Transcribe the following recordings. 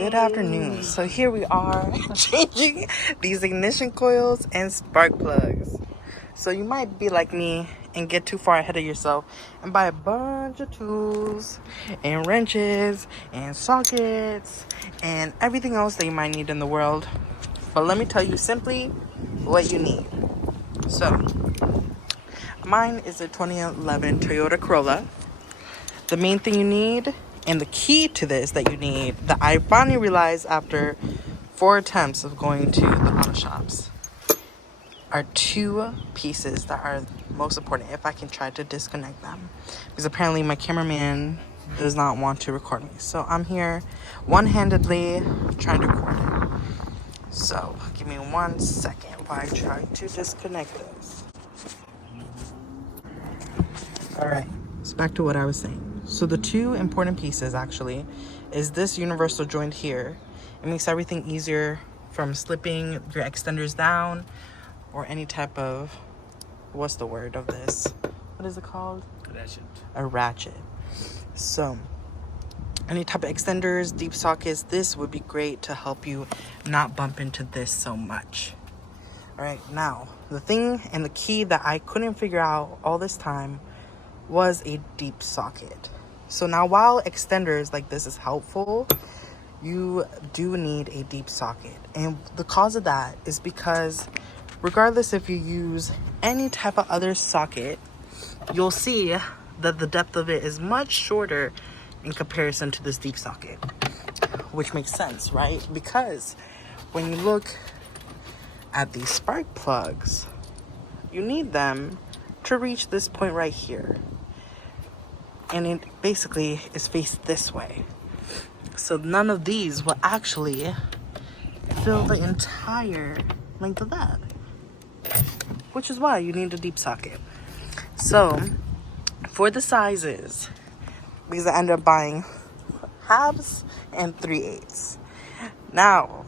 Good afternoon. So here we are changing these ignition coils and spark plugs. So you might be like me and get too far ahead of yourself and buy a bunch of tools and wrenches and sockets and everything else that you might need in the world. But let me tell you simply what you need. So mine is a 2011 Toyota Corolla. The main thing you need, and the key to this that you need, that I finally realized after 4 attempts of going to the auto shops, are 2 pieces that are most important if I can try to disconnect them. Because apparently my cameraman does not want to record me. So I'm here one-handedly trying to record it. So give me 1 second while I try to disconnect this. Alright, so back to what I was saying. So the 2 important pieces actually is this universal joint here. It makes everything easier from slipping your extenders down or any type of, what's the word of this? What is it called? Ratchet. A ratchet. So any type of extenders, deep sockets, this would be great to help you not bump into this so much. All right, now the thing and the key that I couldn't figure out all this time was a deep socket. So now while extenders like this is helpful, you do need a deep socket. And the cause of that is because regardless if you use any type of other socket, you'll see that the depth of it is much shorter in comparison to this deep socket, which makes sense, right? Because when you look at these spark plugs, you need them to reach this point right here. And it basically is faced this way. So none of these will actually fill the entire length of that, which is why you need a deep socket. So for the sizes, because I ended up buying halves and 3/8. Now,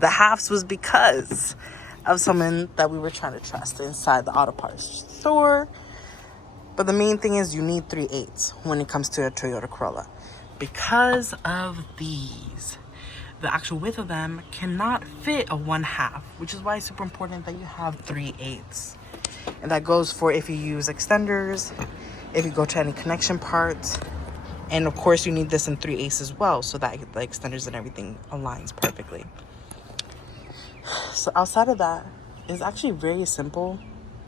the halves was because of someone that we were trying to trust inside the auto parts store. But the main thing is you need 3/8 when it comes to a Toyota Corolla. Because of these, the actual width of them cannot fit a 1/2, which is why it's super important that you have 3/8. And that goes for if you use extenders, if you go to any connection parts, and of course you need this in 3/8 as well, so that the extenders and everything aligns perfectly. So outside of that, it's actually very simple.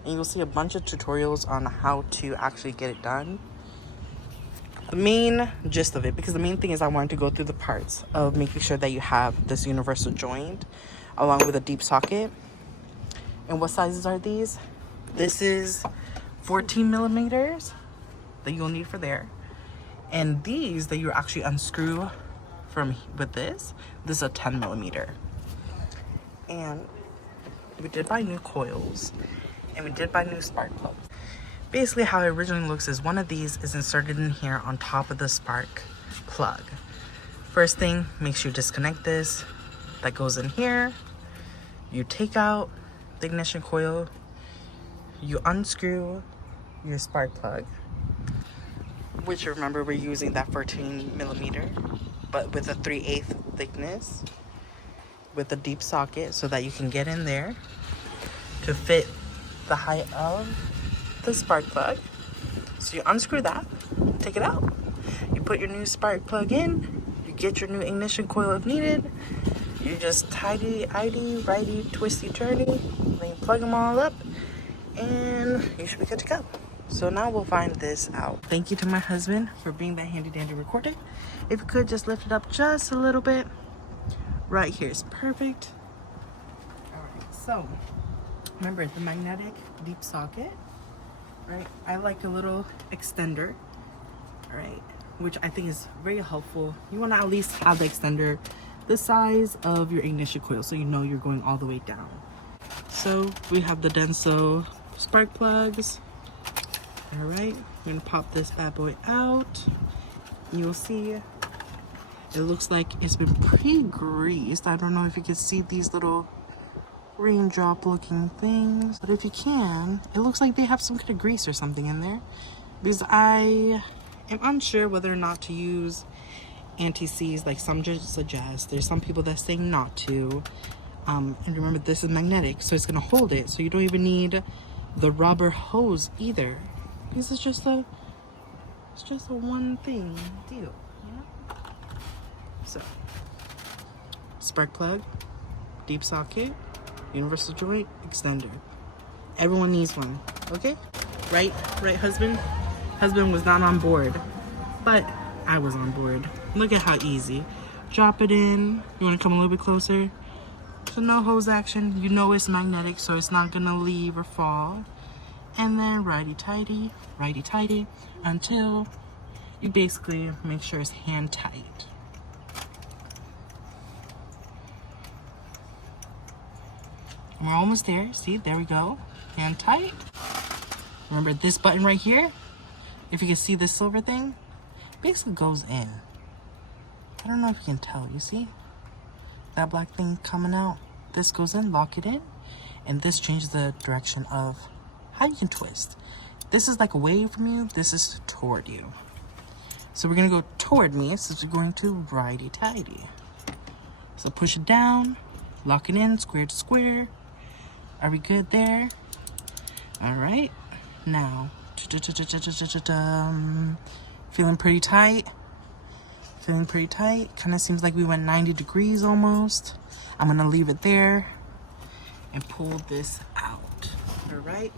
And you'll see a bunch of tutorials on how to actually get it done. The main gist of it, because the main thing is I wanted to go through the parts of making sure that you have this universal joint along with a deep socket. And what sizes are these? This is 14 millimeters that you'll need for there. And these that you actually unscrew from with this is a 10 millimeter. And we did buy new coils. And we did buy new spark plugs. Basically how it originally looks is one of these is inserted in here on top of the spark plug. First thing, make sure you disconnect this. That goes in here. You take out the ignition coil. You unscrew your spark plug, which remember we're using that 14 millimeter, but with a 3/8 thickness with a deep socket so that you can get in there to fit the height of the spark plug. So you unscrew that, take it out, you put your new spark plug in, you get your new ignition coil if needed, you just tighty-ighty, righty, twisty-turny, then you plug them all up, and you should be good to go. So now we'll find this out. Thank you to my husband for being that handy-dandy recorder. If you could just lift it up just a little bit, right here is perfect. Alright, so remember the magnetic deep socket, right? I like a little extender, right? Which I think is very helpful. You want to at least have the extender the size of your ignition coil so you know you're going all the way down. So we have the Denso spark plugs. All right, I'm gonna pop this bad boy out. You'll see it looks like it's been pre-greased. I don't know if you can see these little raindrop looking things, but if you can, it looks like they have some kind of grease or something in there, because I am unsure whether or not to use anti-seize, like some just suggest. There's some people that say not to. And remember, this is magnetic, so it's gonna hold it. So you don't even need the rubber hose either. This is just a one thing deal. Yeah? So, spark plug, deep socket, universal joint, extender. Everyone needs one, okay? Right, husband? Husband was not on board, but I was on board. Look at how easy. Drop it in. You wanna come a little bit closer? So no hose action. You know it's magnetic, so it's not gonna leave or fall. And then righty-tighty, until you basically make sure it's hand tight. And we're almost there. See, there we go. Hand tight. Remember this button right here? If you can see this silver thing, basically goes in. I don't know if you can tell, you see? That black thing coming out. This goes in, lock it in, and this changes the direction of how you can twist. This is like away from you, this is toward you. So we're gonna go toward me, so we're going to righty-tighty. So push it down, lock it in, square to square. Are we good there? All right, now, feeling pretty tight. Kind of seems like we went 90 degrees almost. I'm gonna leave it there and pull this out. All right.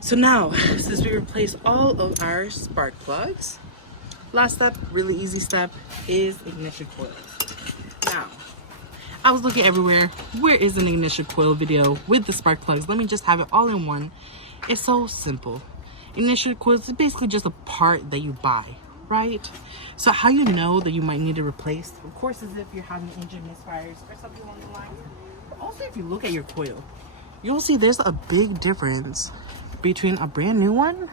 So now, since we replaced all of our spark plugs, last step, really easy step, is ignition coils. Now, I was looking everywhere. Where is an ignition coil video with the spark plugs? Let me just have it all in one. It's so simple. Ignition coils is basically just a part that you buy, right? So how you know that you might need to replace, of course, is if you're having engine misfires or something along the lines. But also, if you look at your coil, you'll see there's a big difference between a brand new one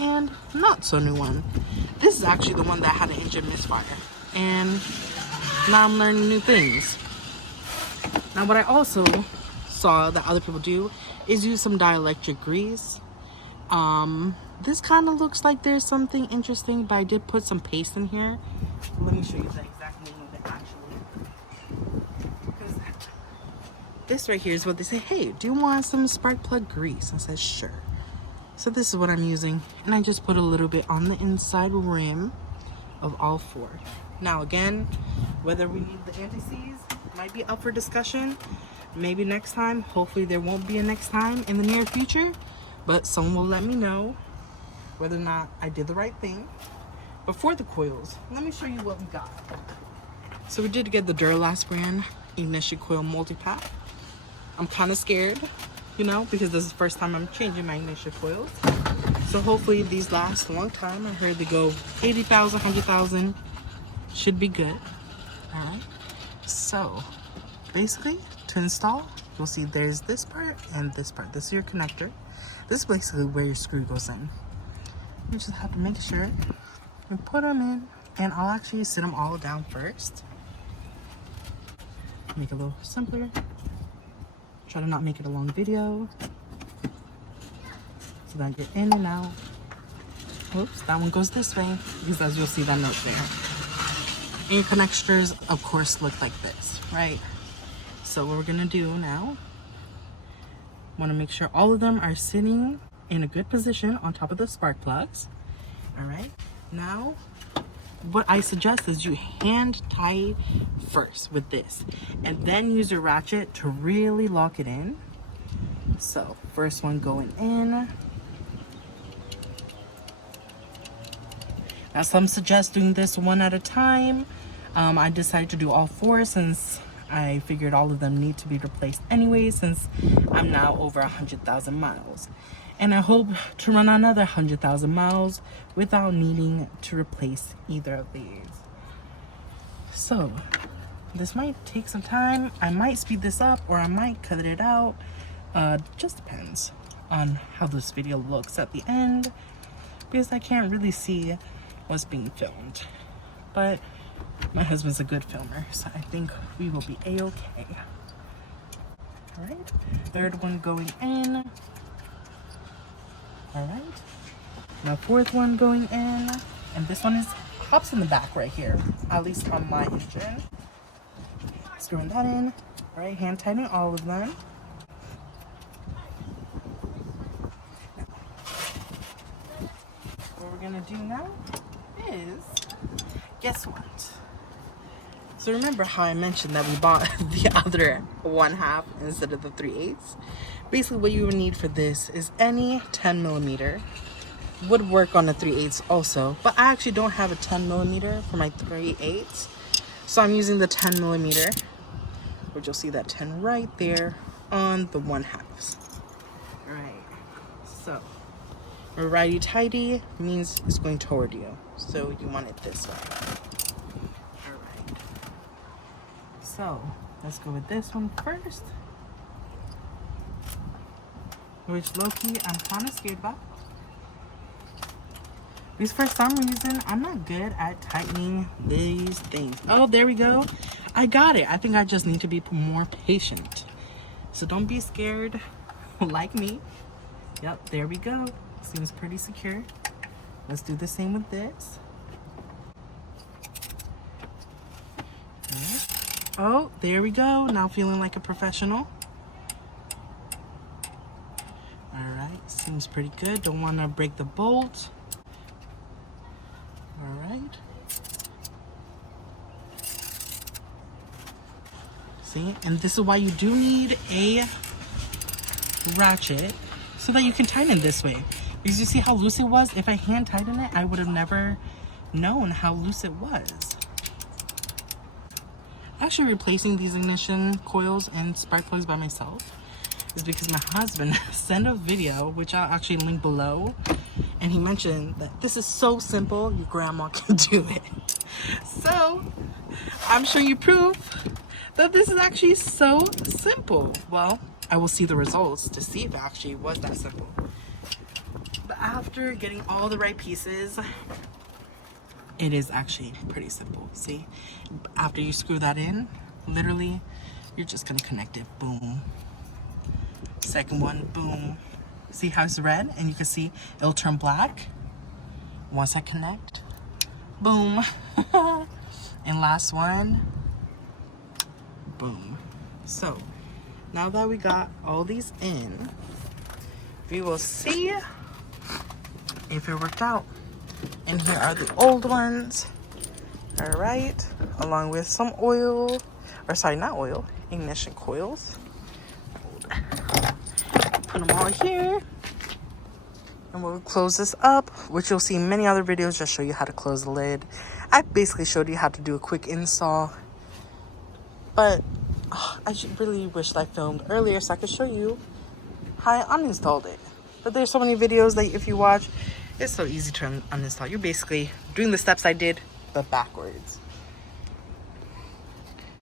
and not so new one. This is actually the one that had an engine misfire, and now I'm learning new things. Now, what I also saw that other people do is use some dielectric grease. This kind of looks like there's something interesting, but I did put some paste in here. Let me show you the exact name of it actually. Because this right here is what they say, hey, do you want some spark plug grease? I said, sure. So this is what I'm using. And I just put a little bit on the inside rim of all four. Now again, whether we need the anti-seize might be up for discussion. Maybe next time. Hopefully there won't be a next time in the near future. But someone will let me know whether or not I did the right thing. But for the coils, let me show you what we got. So we did get the Duralast brand ignition coil multi-pack. I'm kind of scared, you know, because this is the first time I'm changing my ignition coils. So hopefully these last a long time. I heard they go 80,000, 100,000. Should be good. All right. So basically, to install, you'll see there's this part and this part. This is your connector. This is basically where your screw goes in. You just have to make sure and put them in, and I'll actually sit them all down first. Make it a little simpler. Try to not make it a long video. So that you're in and out. Oops, that one goes this way, because as you'll see that note there. And your connectors, of course, look like this, right? So what we're gonna do now, want to make sure all of them are sitting in a good position on top of the spark plugs. All right, now what I suggest is you hand tie first with this, and then use your ratchet to really lock it in. So first one going in. Now some suggest doing this one at a time. I decided to do all four since I figured all of them need to be replaced anyway, since I'm now over 100,000 miles. And I hope to run another 100,000 miles without needing to replace either of these. So this might take some time. I might speed this up or I might cut it out. Just depends on how this video looks at the end, because I can't really see what's being filmed. But my husband's a good filmer, so I think we will be a-okay. All right, third one going in. All right, now fourth one going in, and this one is pops in the back right here, at least on my engine. Screwing that in, right, hand tightening all of them. What we're gonna do now is, guess what? So remember how I mentioned that we bought the other 1/2 instead of the 3/8? Basically what you would need for this is any 10mm. Would work on a 3/8 also, but I actually don't have a 10mm for my 3/8, so I'm using the 10mm, which you'll see that 10 right there on the 1/2. Right, so righty tighty means it's going toward you, so you want it this way. All right, so let's go with this one first, which low-key I'm kind of scared about. Because for some reason, I'm not good at tightening these things. Oh, there we go. I got it. I think I just need to be more patient. So don't be scared like me. Yep, there we go. Seems pretty secure. Let's do the same with this. Oh, there we go. Now feeling like a professional. All right, seems pretty good. Don't want to break the bolt. All right. See, and this is why you do need a ratchet so that you can tighten this way. Because you see how loose it was? If I hand tightened it, I would have never known how loose it was. Actually, replacing these ignition coils and spark plugs by myself is because my husband sent a video, which I'll actually link below, and he mentioned that this is so simple, your grandma can do it. So I'm showing you proof that this is actually so simple. Well, I will see the results to see if it actually was that simple. But after getting all the right pieces, it is actually pretty simple. See, after you screw that in, literally, you're just gonna connect it. Boom. Second one, boom. See how it's red? And you can see it'll turn black once I connect. Boom. And last one, boom. So now that we got all these in, we will see if it worked out. And here are the old ones. All right, along with some oil, or sorry, not oil, ignition coils. Put them all here, and we'll close this up, which you'll see in many other videos just show you how to close the lid. I basically showed you how to do a quick install, but I really wish I filmed earlier so I could show you how I uninstalled it. But there's so many videos that if you watch, it's so easy to uninstall. You're basically doing the steps I did, but backwards.